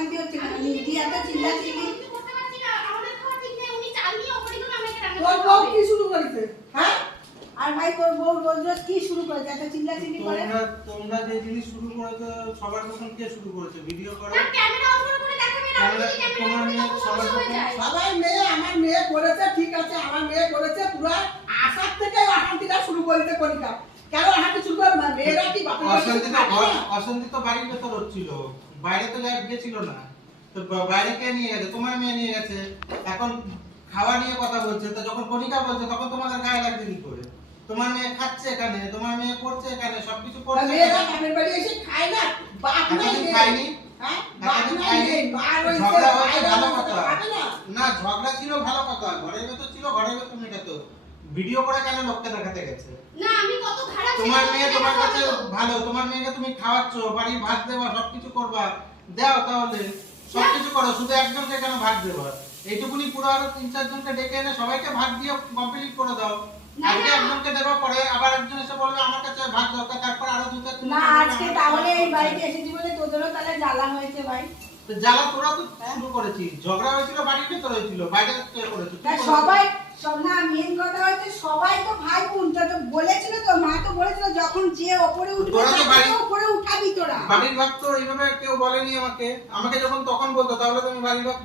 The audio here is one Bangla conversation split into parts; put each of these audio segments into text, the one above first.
অশান্তি হচ্ছে না। নিধি এত চিল্লা চিল্লি আমি করতে পারছি না, আমাদের খাওয়া ঠিক নেই, উনি চাল নিয়ে ওপরে গেলে আমাকে রান্না তোর করতে বউ কি শুরু করেছে? হ্যাঁ? আর ভাই তোর বউ রোজ রোজ কি শুরু করেছে? এত চিল্লা করে? তোমরা তোমরা যে জিনিস শুরু করেছ সবার প্রথম কে শুরু করেছে? ভিডিও করা। ক্যামেরা অন করে করে দেখাবে না, আমি যদি ক্যামেরা তোমার মেয়ে সবার প্রথম- যায়। সবাই মেয়ে আমার মেয়ে করেছে ঠিক আছে আমার মেয়ে করেছে পুরো আসার থেকে অশান্তিটা শুরু করেছে কলিকা কেন অশান্তি শুরু মেয়েরা কি অশান্তি তো থাকে ঘর না? অশান্তি তো বাড়ির ভেতর হচ্ছিল। বাইরে তো লাইট গেছিল না। তো বাইরে কে নিয়ে গেছে? তোমার মেয়ে নিয়ে গেছে। এখন খাওয়া নিয়ে কথা বলছে। তো যখন কণিকা বলছে তখন তোমাদের গায়ে লাগছে কি করে? তোমার মেয়ে খাচ্ছে এখানে তোমার মেয়ে পড়ছে এখানে সবকিছু করছে মেয়েরা এখানে। বাড়ি এসে খায় না? বাপ নাই খায়নি। হ্যাঁ? না। না ঝগড়া ছিল ভালো কথা। ঘরের ভেতর ছিল ঘরের ভেতর মেটাতো ভিডিও করে কেন লোককে দেখাতে গেছে? না, আমি কত খারাপ তোমার মেয়ে তোমার কাছে ভালো তোমার মেয়েকে তুমি খাওয়াচ্ছ বাড়ির ভাত দেওয়া সবকিছু করবা দাও তাহলে সবকিছু করো শুধু একজনকে কেন ভাগ দেবা? এইটুকুনি পুরো আরও তিন চারজনকে ডেকে এনে সবাইকে ভাগ দিয়ে কমপ্লিট করে দাও। আজকে একজনকে দেবো পরে আবার একজন এসে বলবে আমার কাছে ভাগ দরকার তারপর আরও দু না আজকে তাহলে এই বাড়িতে দরকার। এসেছি বলে তোদেরও তাহলে জ্বালা হয়েছে ভাই। তো জ্বালা তোরা তো শুরু করেছিস ঝগড়া হয়েছিল বাড়ির ভেতর হয়েছিল বাইরে করেছিস? সবাই সব না মেন কথা হচ্ছে সবাই তো ভাই বোন তো তো বলেছিল তো মা তো বলেছিল যখন যে ওপরে উঠবে তো তাকে ওপরে উঠাবি তোরা। বাড়ির ভাগ তো এইভাবে কেউ বলেনি আমাকে। আমাকে যখন তখন বলতো তাহলে তুমি বাড়ির ভাগ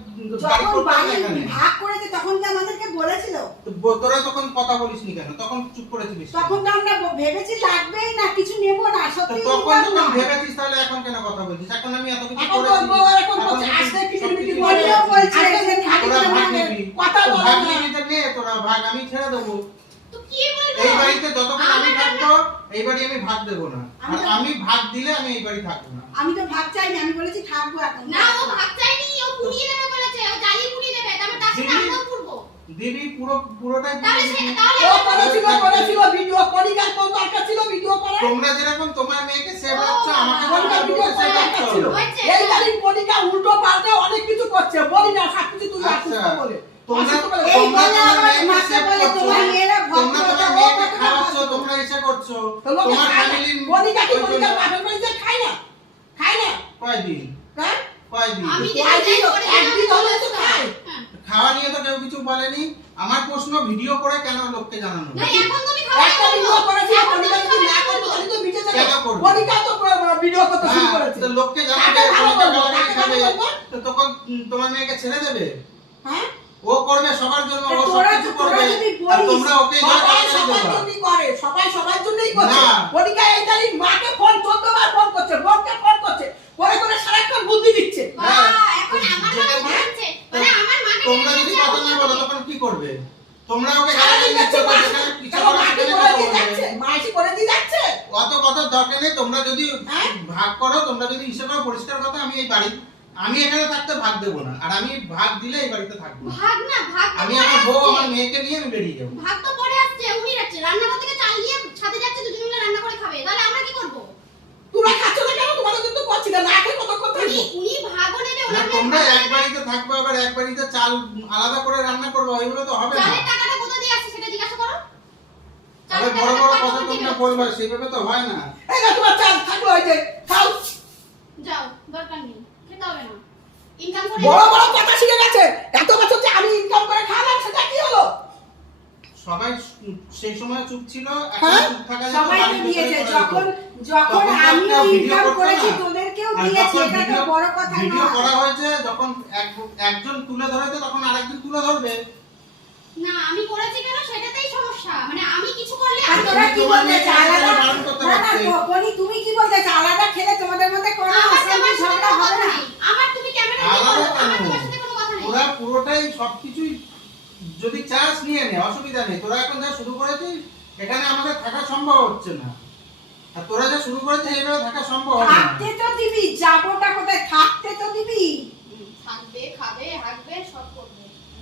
বাড়ি যখন করতে এখানে। ভাগ করেছে তখন কি আমাদেরকে বলেছিল তো ব- তোরা তখন কথা বলিসনি কেন? তখন চুপ করেছিলিস তখন তো আমরা ব- ভেবেছি লাগবেই না কিছু নেব না সত্যি তখন যখন ভেবেছিস তাহলে এখন কেন কথা বলছিস? এখন আমি এত কিছু করেছি। এখন আসলে বলেও। বলছে ভাগ তোরা ভাগ নিবি। কথা তো ভাগ না। নিয়ে নে তোরা ভাগ আমি ছেড়ে দেবো। তো কি বলব? এই বাড়িতে যতক্ষণ আমি থাকব এই বাড়ি আমি ভাগ দেবো না। আর আমি তো- ভাগ দিলে আমি এই বাড়ি থাকব না। আমি তো ভাগ চাইনি আমি বলেছি থাকব এখন। না, ও ভাগ চায়নি, ও পুড়িয়ে দেবে বলেছে, ও জ্বালিয়ে পুড়িয়ে দেবে, তারপর তার সাথে। দিবি পুরো পুরোটাই তাহলে সে- তাহলে ও করেছিল করেছিল ভিডিও কলিকার কোন দরকার ছিল ভিডিও করার তোমরা যেরকম তোমার মেয়েকে সেভ রাখছো আমাকে কলিকার ভিডিও সেভ। হয়েছে। এই বাড়ির কলিকা উল্টো পাল্টে অনেক কিছু করছে। বলি না সব কিছু তুই আচ্ছা। অসুস্থ বলে। তোমরা। তোমরা বলে তোমার মেয়েকে বলে করছ। তোমার মেয়েরা তোমরা তোমার হতো, মেয়েকে খাওয়াচ্ছো তোমরা এসে করছ। তোমার খায় না। ফ্যামিলির কলিকা কি খায় না? খায় না? কয়দিন? হ্যাঁ? কয়দিন? আমি তো একদিন- করে হলে তো। খায়। খাওয়া নিয়ে তো কেউ কিছু বলেনি আমার প্রশ্ন ভিডিও করে কেন লোককে জানানো না, এখন তুমি খাওয়া একটা ভিডিও না তো কেন করবে? তো ভিডিও করতে শুরু হ্যাঁ, করেছে তো লোককে খাবে তো তখন তোমার মেয়েকে ছেড়ে দেবে হ্যাঁ ও করবে সবার জন্য ও সব কিছু করবে যদি আর বলিস, তোমরা ওকে সবাই সবার জন্যই করে সবাই সবার জন্যই করছে না। এই তারিখ মাকে ফোন চোদ্দ বার ফোন করছে বোনকে ফোন করছে করে করে সারাক্ষণ বুদ্ধি দিচ্ছে বাহ, এখন আমার যেটা মাকে মানে- জানছে। মানে আমার মাকে তোমরা যদি জানছে, কথা না আমার বলো মাকে- তখন কি করবে তোমরা ওকে সারাদিন গালাগালি দিচ্ছ যাচ্ছে তো মাসি- যেখানে কিছু কেন বলার মাসি সেখানে করে কথা দিয়ে বলবে। যাচ্ছে মাসি করে দিয়ে যাচ্ছে কথার দরকার নেই তোমরা যদি হ্যাঁ? ভাগ করো তোমরা যদি হিসেবে করো পরিষ্কার কথা আমি এই বাড়ি আমি এখানে থাকতে ভাগ দেবো না আর আমি ভাগ দিলে এই বাড়িতে থাকব ভাগ না, ভাগ আমি আমার বউ আমার মেয়েকে নিয়ে আমি বেরিয়ে যাব ভাগ তো পরে আসছে, উনি রাখছে। রান্নাঘর থেকে চাল নিয়ে ছাদে যাচ্ছে, দুজন মিলে রান্না করে খাবে। তাহলে আমরা কি করব? তোমরা খাচ্ছ না কেন তোমাদের কিন্তু করছি না না খেয়ে কতক্ষণ উনি- উনি ভাগও নেবে, না ওনার তোমরা এক বাড়িতে থাকবে আবার এক বাড়িতে চাল আলাদা করে রান্না করবে ওইগুলো তো হবে না চালের টাকাটা কোথা দিয়ে আসছে সেটা জিজ্ঞাসা করো। চালের বড় বড় কথা দিয়ে তোমরা সেভাবে তো হয় না। এই না তোমার চাল থাকল ওই যে খাও। যাও, দরকার নেই। খেতে হবে না। ইনকাম করে বড় বড় কথা শিখে গেছে। এত বছর যে আমি ইনকাম করে খাওয়ালাম সেটা কি হলো? সবাই সেই সময় চুপ ছিল এখন হ্যাঁ? চুপ থাকা যেত, সবাই দিয়েছে। যখন যখন ভিডিও ইনকাম করেছি তোদেরকেও আর দিয়েছি এটা তো বড় কথা ভিডিও করা হয়েছে যখন এক- একজন তুলে ধরেছে তখন আরেকজন তুলে ধরবে। না আমি করেছি কেন? সেটাতেই সমস্যা। মানে আমি কিছু করলে আর তোরা কি বলতে মেয়েকে আলাদা এখানে বারণ করতে না না বনি তুমি কি বলতে চাও? আলাদা খেলে তোমাদের মধ্যে কোনো অশান্তি ঝগড়া হবে না? আমার তুমি ক্যামেরা আলাদা নিয়ে কেন? তোমার সাথে কোনো কথা নেই। তোরা পুরোটাই সবকিছুই যদি চাস নিয়ে নে অসুবিধা নেই। তোরা এখন যা শুরু করেছিস এখানে আমাদের থাকা সম্ভব হচ্ছে না। আর তোরা যা শুরু করেছিস এইভাবে থাকা সম্ভব হবে না। থাকতে তো দিবি যাবোটা কোথায়? থাকতে তো দিবি। থাকবে খাবে হাঁকবে সব করবে।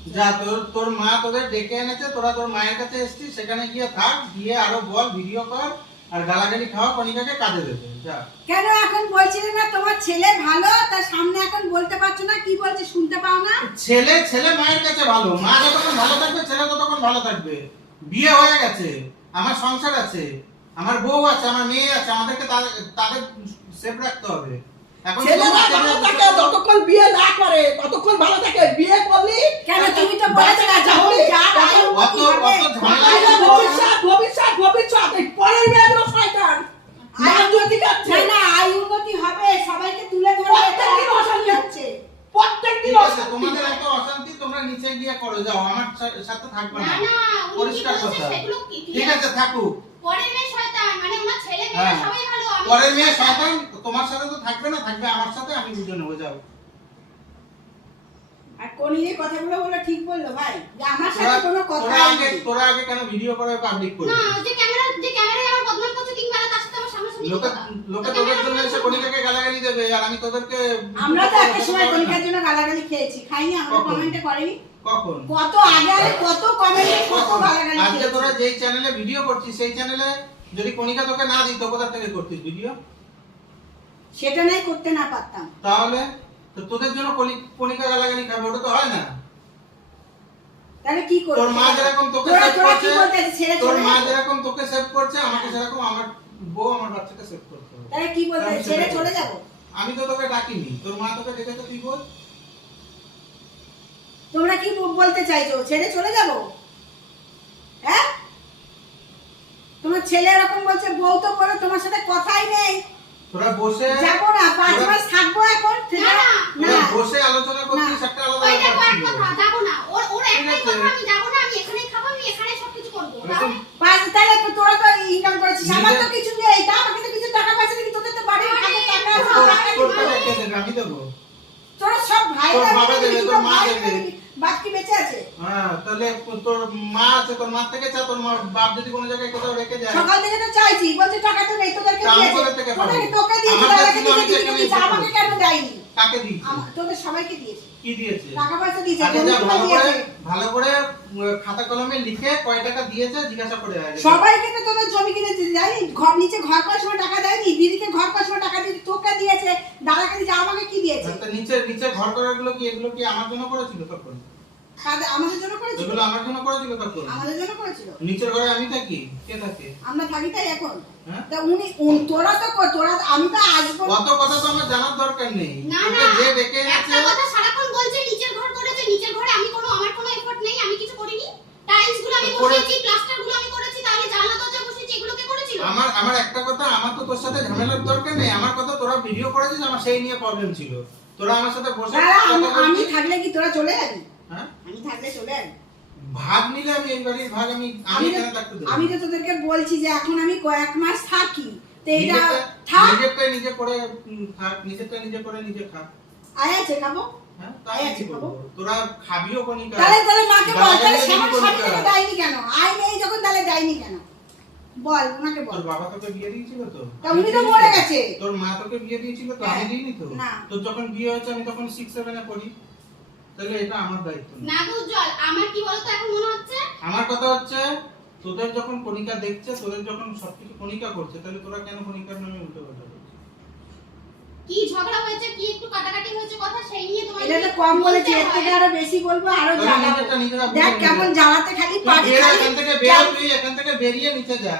যা তোর তোর মা তোদের ডেকে এনেছে তোরা তোর মায়ের কাছে এসেছিস সেখানে গিয়ে থাক গিয়ে আরও বল ভিডিও কর আর গালাগালি খাওয়া কণিকাকে কাজে দেবে যা। কেন এখন বলছিলে না তোমার ছেলে ভালো? তার সামনে এখন বলতে পারছ না কি বলছে শুনতে পাও না? ছেলে ছেলে মায়ের কাছে ভালো। মা যতক্ষণ ভালো থাকবে ছেলে ততক্ষণ ভালো থাকবে। বিয়ে হয়ে গেছে আমার সংসার আছে আমার বউ আছে আমার মেয়ে আছে আমাদেরকে তাদের সেভ রাখতে হবে। ছেলেরা ভালো থাকে যতক্ষণ বিয়ে না করে ততক্ষণ ভালো থাকে। বিয়ে করলি কেন তুমি তো বলেছ না যখন যার আয় অত উন্নতি হবে, অত ঝামেলা আরে আয় ভবিষ্যৎ ভবিষ্যৎ ভবিষ্যৎ পরের মেয়েগুলো শয়তান। নাম যদি যাচ্ছে না না আয় উন্নতি হবে সবাইকে তুলে ধরবে এটা প্রত্যেকদিন অশান্তি অশান্তি হচ্ছে। প্রত্যেক দিন ঠিক আছে, অশান্তি। তোমাদের এত অশান্তি তোমরা নিচে গিয়ে করো যাও আমার সাথে থাকবে না। না না উনি কি পরিষ্কার কথা। ঠিক আছে? থাকুক। পরের মেয়ে শয়তান মানে ওনার ছেলে মেয়ে হ্যাঁ। সবাই পরের মেয়ে শয়তান তোমার সাথে তো থাকবে না থাকবে আমার সাথে আমি বুঝে নেব যাও আর কোন এই কথাগুলো বলে ঠিক বলল ভাই? যে আমার সাথে কোনো কথা তোরা আগে তোরা আগে কেন ভিডিও করে পাবলিক করবি না যে ক্যামেরা যে ক্যামেরায় আমার বদনাম করছে কিংবা তার সাথে আমার সামনাসামনি লোকে লোকে তোদের জন্য এসে কণিকাকে গালাগালি দেবে আর আমি তোদেরকে আমরা তো একটা সময় কলিকার জন্য গালাগালি খেয়েছি। খাইনি আমরা? কমেন্টে করেনি। কখন? কত আগে আগে কত কমেন্টে কত গালাগালি আজকে তোরা যেই চ্যানেলে ভিডিও করছিস সেই চ্যানেলে যদি কণিকা তোকে না দিত কোথা থেকে করতিস ভিডিও? সেটা নাই করতে না পারতাম। তাহলে তো তোদের জন্য কণিকা গালাগালি খাবে ওটা তো হয় না। তাহলে কি তোর মা যেরকম তোকে সেভ করছে তোর মা যেরকম তোকে সেভ করছে আমাকে সেরকম আমার বউ আমার বাচ্চাকে সেভ করতে হবে। তাহলে কি বলতে ছেড়ে চলে। যাব? আমি তো তোকে ডাকিনি। তোর মা তোকে ডেকেছে তুই বল। তোমরা কি বলতে চাইছো? ছেড়ে চলে যাব? হ্যাঁ? তোমার ছেলে এরকম বলছে বউ তো বলে তোমার সাথে কথাই নেই। তোরা বসে যাব না পাঁচ তোরা- মাস থাকব এখন না, বসে আলোচনা করছিস একটা আলাদা ওইটা করার কথা যাব না। ওর ওর একটাই কথা আমি যাব না আমি এখানেই খাব আমি এখানেই সবকিছু করব। পাঁচ তাহলে তো তোরা তো ইনকাম করেছিস আমার তো কিছু নেই তা আমাকে তো কিছু টাকা পয়সা দিবি তোদের তো বাড়ির আরে, টাকা আছে, তোর- সব ভাই তোর বাবা দেবে, তোর মা দেবে। বাপ কি বেঁচে আছে? হ্যাঁ তাহলে তোর মা আছে তোর মা থেকে চা তোর মা বাপ যদি কোনো জায়গায় কোথাও রেখে যায়। সকাল থেকে তো চাইছি বলছে টাকা তো নেই তোদেরকে দিয়েছে। পাবো? তোকে দিয়েছি দাদাকে দিয়েছে আমাকে কেন দেয়নি? কাকে দিয়েছে? তোদের সবাইকে দিয়েছে। কি দিয়েছে? টাকা পয়সা দিয়েছে আগে যা বন্ধুরা ভালো করে ভালো করে খাতা কলমে লিখে কয় টাকা দিয়েছে জিজ্ঞাসা করে আয়। সবাইকে তো তোদের জমি কিনে ঘর নিচে ঘর করার সময় টাকা দেয়নি দিদিকে ঘর করার সময় টাকা তোকে দিয়েছে দাদাকে দিয়েছে আমাকে কি দিয়েছে? নিচে ঘর করারগুলো কি এগুলো কি আমার জন্য করেছিল তখন? কাদের- আমাদের জন্য করেছিল? এগুলো আমার জন্য করেছিল তখন আমাদের জন্য করেছিল। নিচের ঘরে আমি থাকি কে থাকে? আমরা থাকি তাই এখন। তা উনি তোরা তো তোরা আমি তো আসব। কত কথা তো আমার জানার দরকার নেই। না না। যে ডেকে একটা কথা সারাক্ষণ বলছে নিচের ঘর করেছে নিচের ঘরে আমি কোনো আমার কোনো এফর্ট নেই আমি কিছু করিনি। টাইলসগুলো আমি তো বসিয়েছি প্লাস্টারগুলো আমি করেছি তাহলে জানলা দরজা বসিয়েছি এগুলো কে করেছিল? আমার আমার একটা কথা আমার তো তোর সাথে ঝামেলার দরকার নেই আমার কথা তোরা ভিডিও করেছিস আমার সেই নিয়ে প্রবলেম ছিল। তোরা আমার সাথে বসে আমি- থাকলে কি তোরা চলে যাবি? থাকলে চলে ভাগ নিলে আমি এই বাড়ির ভাগ আমি আমি এখানে থাকতে দেবো। আমি তো তোদেরকে বলছি যে এখন আমি কয়েক মাস থাকি। তো এটা নিজেরটা- থাক। নিজেরটাই নিজে করে থাক। নিজেরটা নিজে করে নিজে খা। আয় আছে খাব। তোরা খাবিও কোনি তাহলে তাহলে মাকে বল তাহলে গালাগালি শ্যামল দিবি স্বামী কোনটা? তোকে দেয়নি কেন? আয় নেই যখন তাহলে দেয়নি কেন? বল ওনাকে বল। তোর বাবা তোকে বিয়ে দিয়েছিল তো? তা উনি তো মরে গেছে। তোর মা তোকে বিয়ে দিয়েছিল তো? আমি হ্যাঁ। দিইনি তো? না। তোর যখন বিয়ে হয়েছে আমি তখন সিক্স সেভেনে পড়ি। তাহলে এটা আমার দায়িত্ব না। তো উজ্জ্বল আমার কি বলতো এখন মনে হচ্ছে? আমার কথা হচ্ছে তোদের যখন কণিকা দেখছে তোদের যখন সবকিছু কণিকা করছে তাহলে তোরা কেন কণিকার নামে উল্টো কথা কি ঝগড়া হয়েছে কি একটু কাটাকাটি হয়েছে কথা সেই নিয়ে তোমার এটা তো কম বলেছি এর থেকে আরও বেশি বলব আরও জ্বালাবো দেখ কেমন জ্বালাতে খালি খালি এখান থেকে বের তুই এখান থেকে বেরিয়ে নিচে যা।